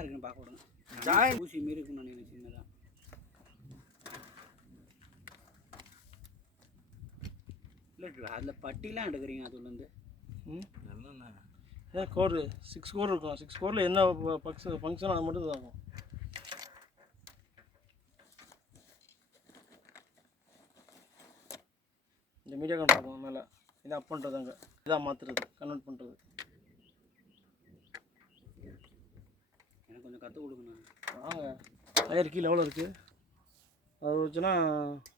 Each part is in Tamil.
இருக்குன்னு பார்க்க விடுங்க. ஜாயின் ஊசி மாரி இருக்குன்னு நினைக்கிறேன் சின்னதாக. இல்லை அதில் பட்டிலாம் எடுக்கிறீங்க அதுலேருந்து. ஏன் கோர் 6 கோர் இருக்கும். 6 கோரில் என்ன ஃபங்க்ஷன் அது மட்டும் தான். இந்த மீடியா கண்ட்ரோல் இருக்கும் மேலே. இதை அப் பண்ணுறது, அங்கே இதாக மாற்றுறது, கன்வெர்ட் பண்ணுறது. எனக்கு கொஞ்சம் கற்றுக் கொடுக்கணும். வாங்க, டயர் கீழே எவ்வளோ இருக்குது அது வச்சுன்னா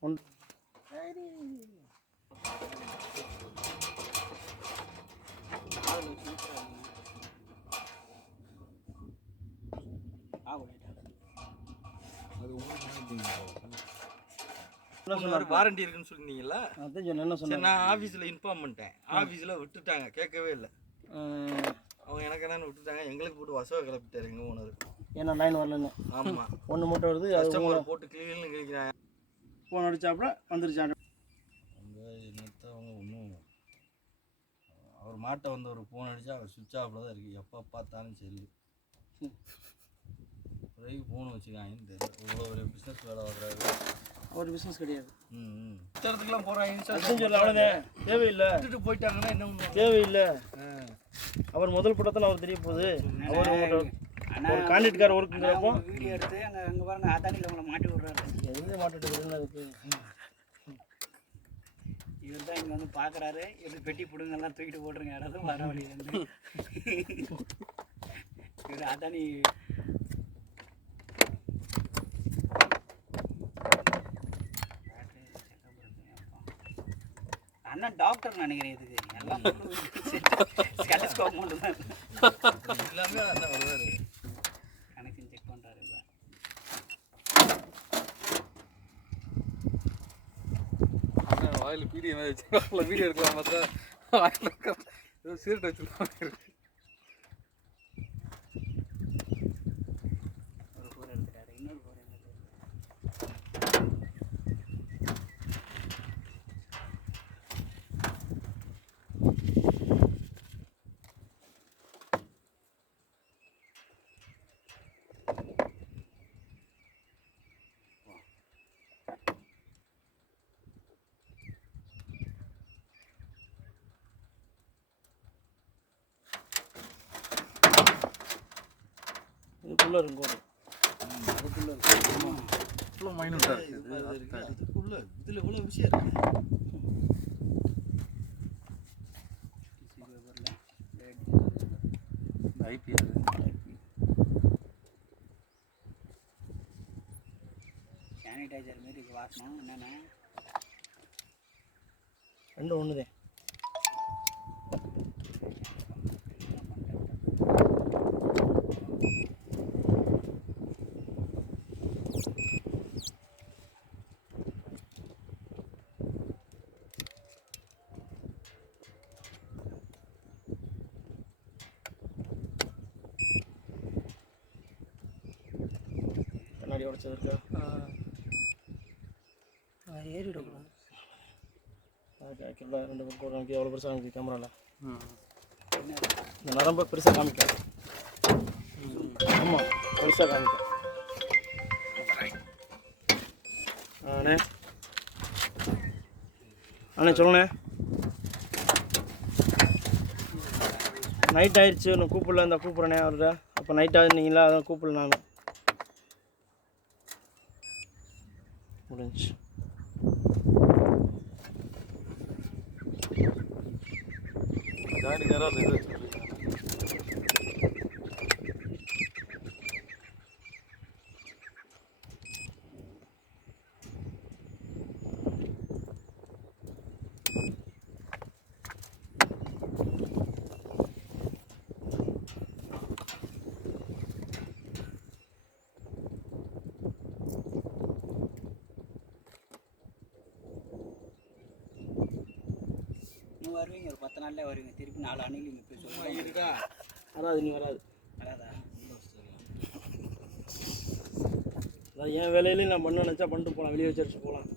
1 வாரண்டி இருக்குன்னு சொல்லியிருந்தீங்களா? அதான் என்ன சொன்னேன். நான் ஆஃபீஸில் இன்ஃபார்ம் பண்ணிட்டேன். ஆஃபீஸில் விட்டுட்டாங்க, கேட்கவே இல்லை. அவங்க எனக்கு என்னென்னு விட்டுட்டாங்க. எங்களுக்கு போட்டு வசவை கிளப்பிட்டாரு எங்கள் ஓனர். ஏன்னா லைன் வரலன்னு. ஆமாம், ஒன்று மட்டும் வருது. கஸ்டமர் போட்டு கிளீன்னு கேட்குறாங்க. ஃபோன் அடிச்சாப்புல வந்துருச்சாங்க. என்னத்த அவங்க ஒன்றும் அவர் மாட்டை வந்து ஒரு ஃபோன் அடித்தா அவர் சுவிட்ச் ஆஃபில் தான் இருக்குது. எப்போ பார்த்தாலும் சரி பிறகு ஃபோன் வச்சுக்காங்கன்னு தெரியல. இவ்வளோ ஒரு பிஸ்னஸ் வேலை பார்க்குறாரு. ஒரு பிஸ்னஸ் கிடையாது. புத்தகத்துக்குலாம் போகிறாங்க. அவ்வளோதான், தேவையில்லை. விட்டுட்டு போயிட்டாங்கன்னா என்ன தேவையில்லை. அவர் முதல் படத்தில் அவர் தெரிய போகுது. அவர் ஒரு கான்ட்ராக்ட்கார ஒர்க்குங்கிறப்போ வீடியோ எடுத்து அங்கே பாருங்க அதானியில் உங்களை மாட்டி விட்றாரு. எதுவுமே மாட்டிட்டு அதுக்கு இவர் தான் இங்கே வந்து பார்க்குறாரு. எப்படி பெட்டி பிடுங்கெல்லாம் தூக்கிட்டு போட்டுருங்க யாராவது வர வழியிலேருந்து. இவர் அதானி அண்ணா டாக்டர் நினைக்கிறேன். இதுக்கு எல்லாம் ஸ்கெலஸ்கோப் மட்டும் தான் எல்லாமே அண்ணா வருவார். கனெக்ஷன் செக் பண்ணுறாரு. அண்ணா வாயில் பீடி மாதிரி வச்சு வீடியோ எடுக்கலாம் பார்த்தா வாயில் ஏதோ சீரட் வச்சுருக்காங்க. ஒரு ஃபோர் எடுத்துட்டாரு. இன்னொரு ஃபோர் எடுத்துட்டாரு. இதுக்குள்ளே இருக்கும். அதுக்குள்ளே இருக்கு. இவ்வளோ மைனூட்டாக இருக்குது. இதுக்குள்ள இதில் இவ்வளோ விஷயம் இருக்குது. ஐபிஎல் சானிடைசர் மாரி வாசனம் என்னென்ன ரெண்டும் ஒன்று தான். கண்ணாடி உடச்சதுக்கா ஏறிடக்கூடாது. ஆக்சுவலாக 2 பக்கம் நமக்கு எவ்வளோ பெருசாக காமிக்குது கேமராவில். என்ன இந்த நரம்பை பெருசாக காமிக்கும். ஆமாம், பெருசாக காமிக்கும். அண்ணே அண்ணே சொல்லுண்ணே. நைட் ஆயிடுச்சு, இன்னும் கூப்பிடல. இந்த கூப்பிட்றேண்ணே அவர்கிட்ட. அப்போ நைட் ஆகுதுன்னீங்களா, அதான் கூப்பிடல நான். முடிஞ்சு ஜாயினி நேரம் அந்த இது வச்சுருக்கீங்க. வருவீங்க ஒரு 10 நாள்ல வருவீங்க. திருப்பி 4 அணில் இங்கே போய் சொல்லுவாங்க. வராது, நீ வராது. வராதா? அதான் என் வேலையிலையும் நான் பண்ண நினச்சா பண்ணிட்டு போகலாம். வெளியே வச்சு போகலாம்.